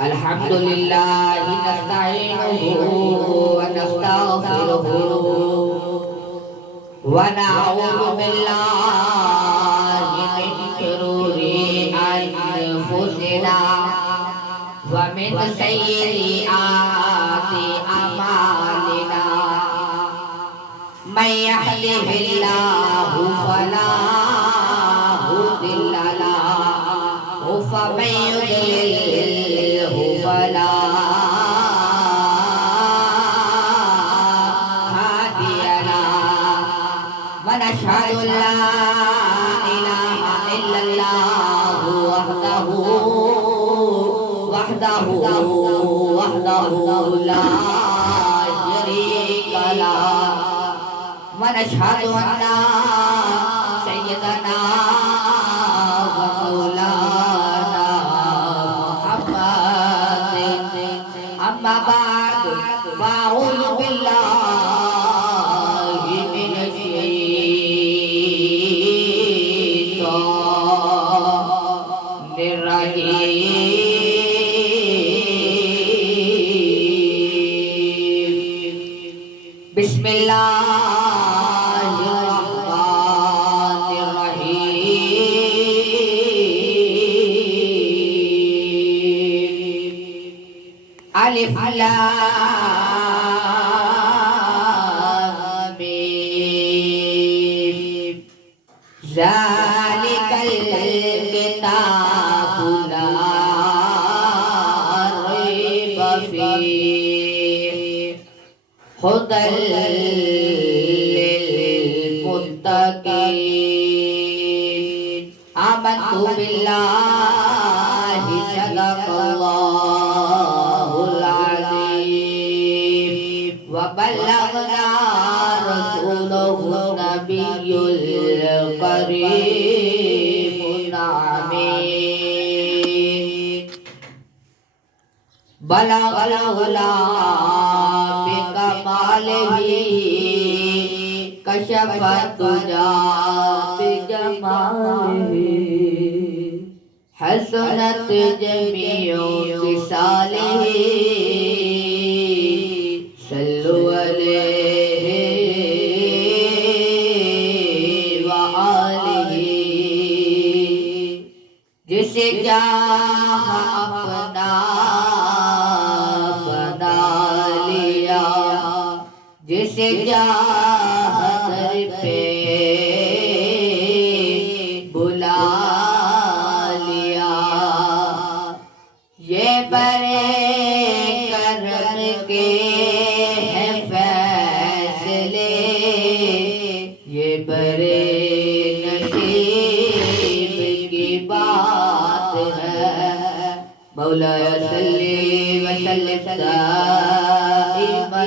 الحمد لله نستعينه ونستغفره ونعوذ بالله من شرور أنفسنا ومن سيئات أعمالنا من يهده الله فلا مضل له ومن يضلل فلا هادي له ونشهد أن لا إله إلا الله وحده لا شريك له ونشهد أن سيدنا ومولانا محمد أما بعد فأعوذ بالله من الشيطان الرجيم بسم الله ألف لام ميم ذلك الكتاب لا ريب فيه هدى للمتقين آمنت بالله صدق الله وبلغنا رسوله النبي الكريم الأمين بلغ العلا بكماله كشف الدجى بجماله حسنت جميع خصاله صلوا عليه وآلہ جسے جہاں اپنا بنا لیا جسے جہاں در پہ بلا لیا یہ برے کرم کے برے نصیب کی بات ہے مولایا صلی وسلم دائما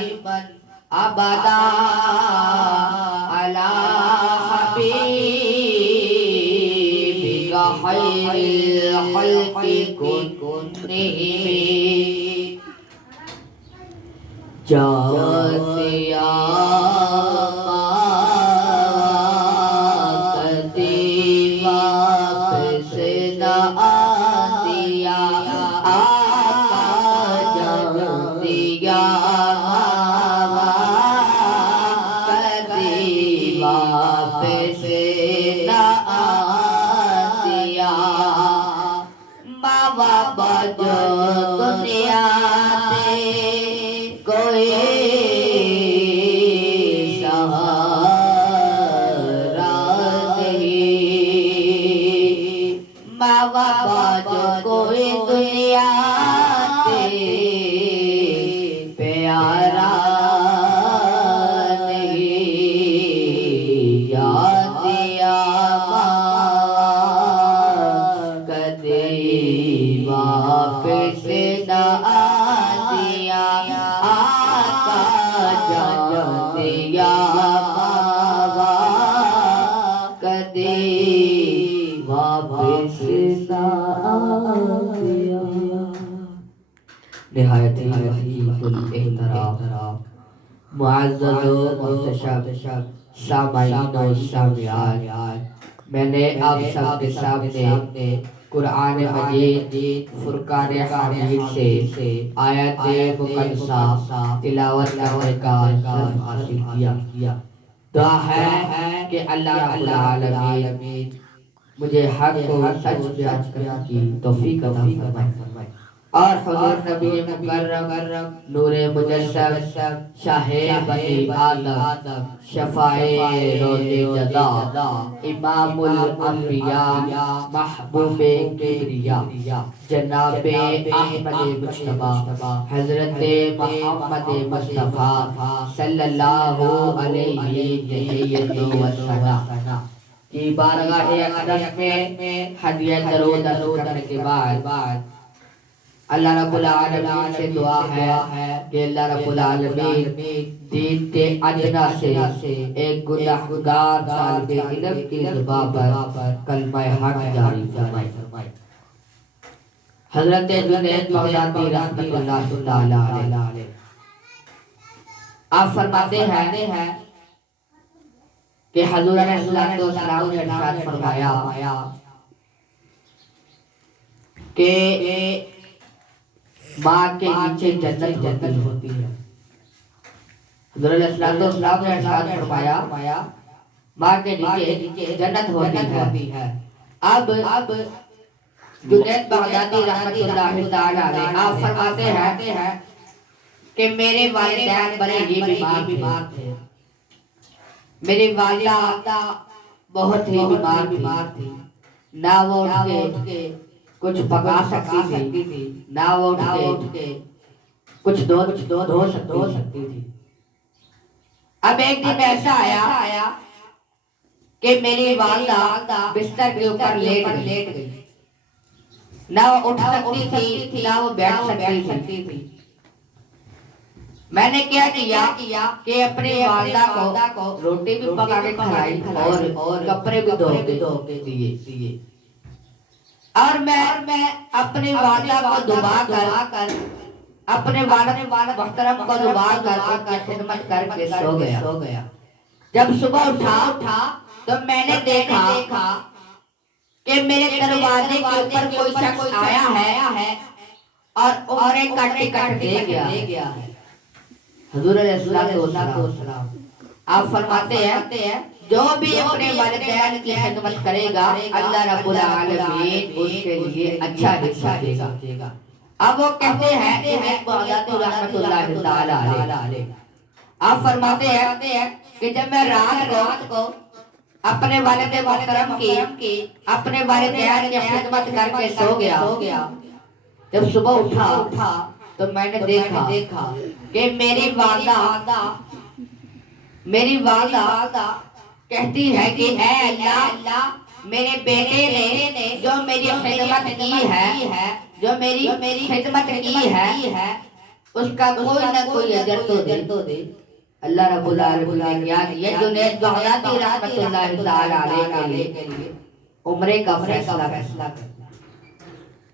ابدا علی حبیبک خیر الخلق كلهم جاتیا دنیا میں کوئی سہارا نہیں ماں بابا جو کوئی دنیا میں پیارا نہیں یاد دیا واپس نہ آدیا آقا جان دیا بابا کدی واپس نہ آدیا نہایت حقیق الاحترام معزز و محتشم سامعین و سامعات میں نے آپ سب کے سامنے قرآن مجید فرقان حمید سے آیت مقدسہ تلاوت کرنے کا شرف حاصل کیا۔ دعا ہے کہ اللہ رب العالمین مجھے حق کو سچ بیان کرنے کی توفیق عطا فرمائے، اور حضور نبی مکرم نور مجسم شاہ بنی آدم شفاع روز جزا امام الانبیاء محبوب کبریا جناب احمد مجتبی حضرت محمد مصطفیٰ صلی اللہ علیہ وسلم کی بارگاہ اقدس میں ہدیہ درود کرنے کے بعد اللہ رب العالمین سے دعا ہے کہ اللہ رب العالمین دین کے ادنا سے ایک گناہگار طالب علم کی زبان پر کلمہ حق جاری فرمائے۔ حضرت جنید بغدادی رحمۃ اللہ تعالی علیہ آپ فرماتے ہیں کہ حضور علیہ السلام نے ارشاد فرمایا کہ ماں کے نیچے جنت ہوتی ہے۔ حضور علیہ السلام نے ارشاد فرمایا ماں کے نیچے جنت ہوتی ہے۔ اب جنید بغدادی رحمۃ اللہ تعالی علیہ آپ فرماتے ہیں کہ میرے والدین بڑے ہی بیمار تھے، میری والدہ بہت ہی بیمار تھی، نہ وہ اٹھ کے کچھ پکا سکتی تھی، نہ وہ اٹھ کے کچھ دھو سکتی تھی۔ اب ایک دن ایسا آیا کہ میری والدہ بستر کے اوپر لیٹ گئی، نہ وہ اٹھ سکتی تھی نہ وہ بیٹھ سکتی تھی۔ میں نے کیا کیا کہ اپنی والدہ کو روٹی بھی پکا کے کھلائی اور کپڑے بھی دھو کے دیے، اور میں اپنی والدہ کو دبا کر اپنے والد محترم کو دبا کر ان کی خدمت کر کے سو گیا۔ جب صبح اٹھا تو میں نے دیکھا کہ میرے دروازے کے اوپر کوئی شخص آیا ہے اور عمرے کا ٹکٹ دے گیا ہے۔ حضور علیہ السلام آپ فرماتے ہیں جو بھی اپنے والدین کی خدمت کرے گا اللہ رب العالمین اس کے لیے اچھا حصہ دے گا۔ اب وہ کہتے ہیں جنید بغدادی رحمۃ اللہ تعالی علیہ آپ فرماتے ہیں کہ جب میں رات کو اپنے والد محترم کی اپنے والدین کی خدمت کر کے سو گیا، جب صبح اٹھا تو میں نے دیکھا کہ میری والدہ کہتی ہے کہ اے اللہ میرے بیٹے نے جو میری خدمت کی ہے اس کا کوئی نہ کوئی اجر تو دے۔ اللہ رب العالمین نے کیا یہ جنید بغدادی رحمۃ اللہ تعالی علیہ کے لیے عمرے کا فیصلہ کر۔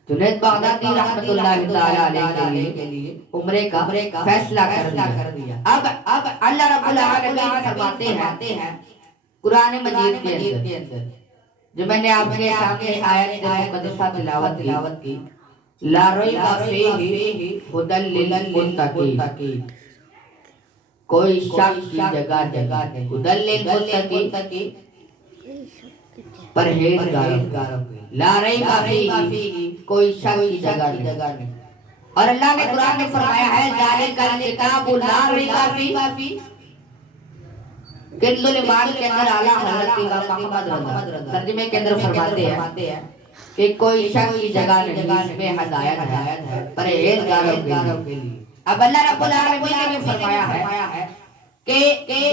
جنید بغدادی رحمۃ اللہ تعالی علیہ کے لیے عمرے کا فیصلہ کر دیا۔ اب اللہ رب العالمین فرماتے ہیں قرآن مجید کے اندر جو میں نے آپ کے سامنے آیت مقدسہ تلاوت کی، لا ریب فیہ ھدی للمتقین، کوئی شک کی جگہ نہیں، ھدی للمتقین پرہیزگاروں، لا ریب فیہ کوئی شک کی جگہ نہیں۔ اور اللہ نے قرآن میں فرمایا ہے ذالک الکتاب لا ریب فیہ، کنز الایمان کے اندر اعلیٰ حضرت امام محمد رضا ترجمے کے اندر فرماتے ہیں کہ کوئی شک کی جگہ نہیں، اس میں ہدایت ہے پرہیزگاروں کے لیے۔ اب اللہ رب العالمین نے فرمایا ہے کہ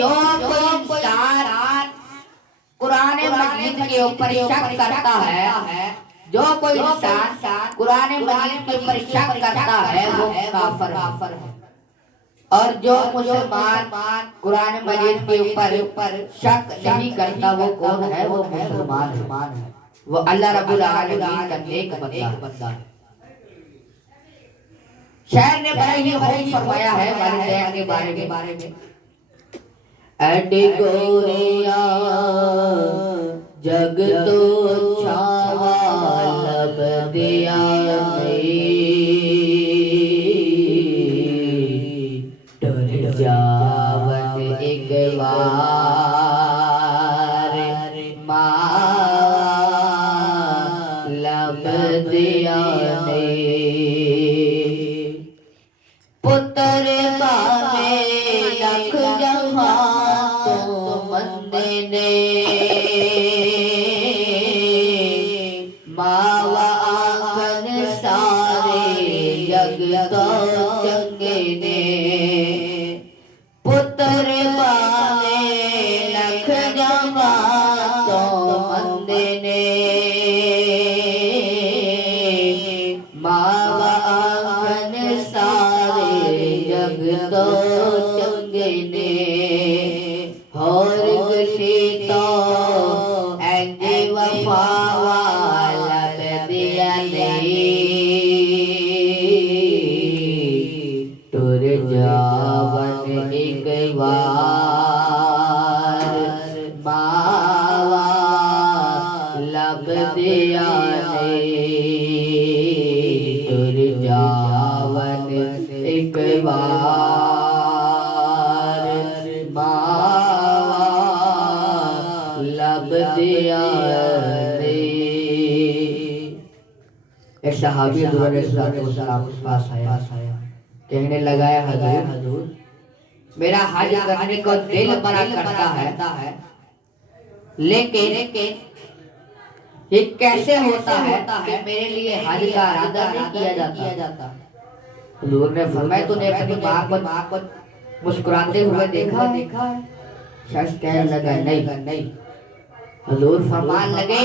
جو کوئی انسان قرآن مجید کے اوپر شک کرتا ہے، جو کوئی انسان قرآن مجید کے اوپر شک کرتا ہے وہ کافر ہے، اور جو مسلمان قرآن مجید کے اوپر شک نہیں کرتا وہ کون ہے؟ وہ مسلمان ہے، وہ اللہ رب العالمین کا نیک بندہ ہے۔ شاعر نے بڑا ہی خوب فرمایا ہے والدین کے بارے میں، ایڈی گوریا جگ تو چھاوا لب دیا ٹر جاون ایک بار ماں لب دیا پتر بانے لکھ جہاں تو مندے نے ماوا آنکھن سارے جگ تو چنگے نے پتر بانے لکھ جہاں تو مندے نے ماوا آنکھن سارے جگ تو چنگے نے اور کسی تو اینج وفا والا دیا ٹر جاون ایک بار ماوا لب دیا ٹر جاون ایک بار ماوا لب دیا ایک صحابی حضور علیہ السلام کے پاس آیا کہنے لگا حضور میرا حج کرنے کو دل بڑا کرتا ہے لیکن یہ کیسے ہوتا ہے کہ میرے لیے حج کا ارادہ نہیں کیا جاتا حضور نے فرمایا تو نے اپنی ماں کو مسکراتے ہوئے دیکھا ہے شخص کہنے لگا نہیں حضور فرمان لگے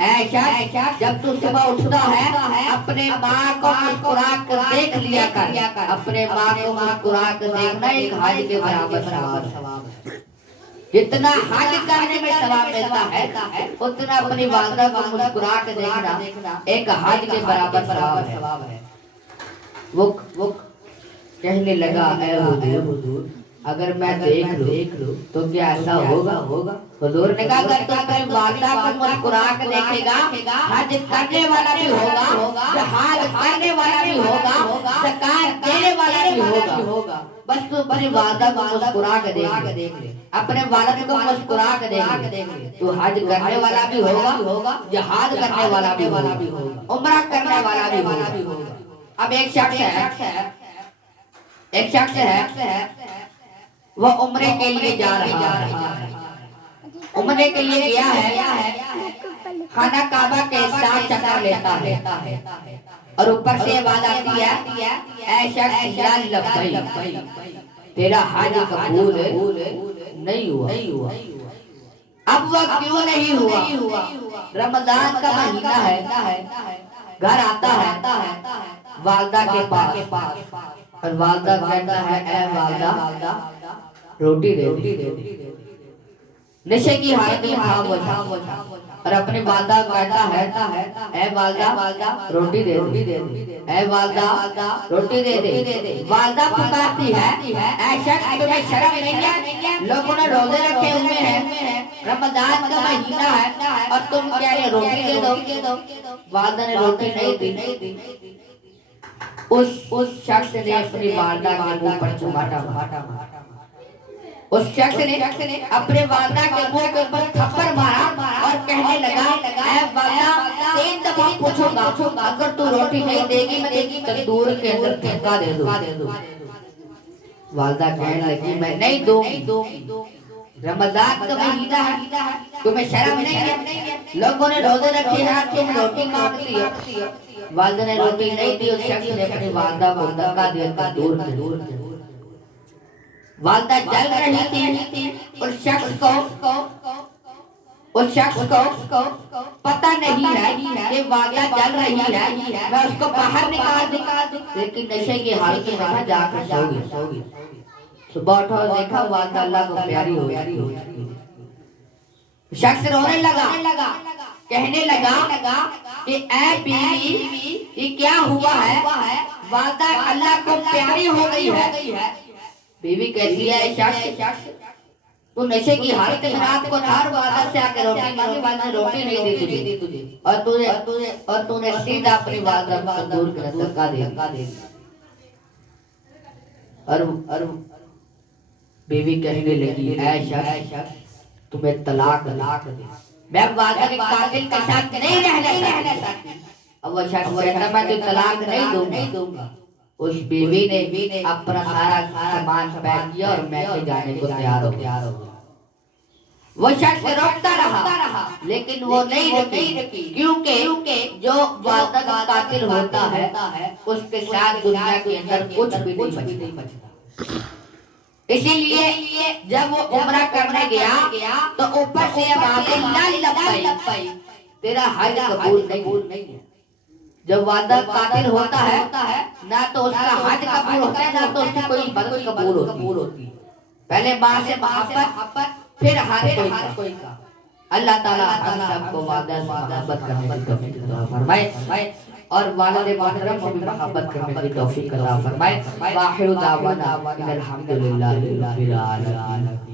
اے شخص جب تو صبح اٹھتا ہے اپنے ماں کو مسکرا کر دیکھ لیا کر اپنے ماں کو مسکرا کر دیکھنا ایک حج کے برابر ثواب ہے جتنا حج کرنے میں ثواب ملتا ہے اتنا اپنی والدہ کو مسکرا کر دیکھنا ایک حج کے برابر ثواب ہے وہ کہنے لگا اے حضور اگر میں دیکھ لوں تو کیا ایسا ہوگا حضور نے کہا اگر تو اپنی والدہ کو مسکرا کر دیکھے گا حج کرنے والا بھی ہوگا جہاد کرنے والا بھی ہوگا زکات دینے والا بھی ہوگا بس تو اپنی والدہ کو مسکرا کر دیکھ لے اپنے والد کو مسکرا کر دیکھ لے تو حج کرنے والا بھی ہوگا جہاد کرنے والا بھی ہوگا عمرہ کرنے والا بھی ہوگا اب ایک شخص ہے وہ عمرے کے لیے جا رہا ہے عمرے کے لیے گیا ہے خانہ کعبہ کے ساتھ چکر لیتا ہے اور اوپر سے آواز آتی ہے اے شخص یا لبیک تیرا حج قبول نہیں ہوا اب وہ کیوں نہیں ہوا رمضان کا مہینہ ہے گھر آتا ہے والدہ کے پاس اور والدہ کہتا ہے اے والدہ روٹی دے نشے کی حالت میں تھا اور اپنی والدہ کہتا ہے اے والدہ روٹی دے اے والدہ روٹی دے والدہ پکارتی ہے اے شخص تمہیں شرم نہیں ہے لوگوں نے روزے رکھے ہوئے ہیں رمضان کا مہینہ ہے اور تم کہہ رہے روٹی دے دو والدہ نے روٹی نہیں دی اس شخص نے اپنی والدہ کے منہ پر چماٹا مارا اس شخص نے اپنے والدہ کے منہ کے اوپر تھپڑ مارا اور کہنے لگا اے والدہ 3 دفعہ پوچھوں گا اگر تو روٹی نہیں دے گی میں تندور کے اندر پھینکا دے دوں والدہ کہنے لگی میں نہیں دوں رمضان کا مہینہ ہے تمہیں شرم نہیں ہے لوگوں نے روزے رکھے ہیں تم روٹی مانگتی ہو والدہ نے روٹی نہیں دی اس شخص نے اپنی والدہ کو دھکا دیا تندور کے والدہ جل رہی تھی اس شخص کو پتہ نہیں ہے کہ والدہ جل رہی ہے میں اس کو باہر نکال دوں لیکن نشے کی حالت میں جا کر سو گیا صبح اٹھا اور دیکھا والدہ اللہ کو پیاری ہو چکی شخص رونے لگا کہنے لگا کہ اے بیوی یہ کیا ہوا ہے والدہ اللہ کو پیاری ہو گئی ہے بیوی کہتی ہے شخص تو نشے کی حالت میں رات کو تھار وعدہ سے آ کے روٹی مانگی، والدہ نے روٹی نہیں دی تجھے، اور تو نے سیدھا اپنی والدہ کو دور کر دھکا دے، اور بیوی کہنے لگی اے شخص تمہیں طلاق دے، میں والدہ کے قاتل کے ساتھ نہیں رہنا چاہتی۔ اب وہ شخص کہتا میں تو طلاق نہیں دوں گا۔ اس بیوی نے اپنا سارا سامان پیک کیا اور میں کے جانے کو تیار ہو گیا۔ وہ شخص روکتا رہا لیکن وہ نہیں رکی، کیونکہ جو والدہ کا قاتل ہوتا ہے اس کے ساتھ دنیا کے اندر کچھ بھی نہیں بچتا۔ اسی لیے جب وہ عمرہ کرنے گیا تو اوپر سے آوازیں لا لبیک، تیرا حج قبول نہیں ہے۔ جب والدہ قاتل ہوتا ہے نہ تو اس کا حج قبول ہوتا ہے نہ تو اس کی کوئی عبادت قبول ہوتی ہے۔ پہلے ماں سے محبت پھر ہر کوئی کا۔ اللہ تعالیٰ ہم سب کو والدہ سے محبت کرنے کی توفیق عطا فرمائے اور والد محترم سے بھی محبت کرنے کی توفیق عطا فرمائے۔ وآخر دعوانا ان الحمدللہ رب العالمین۔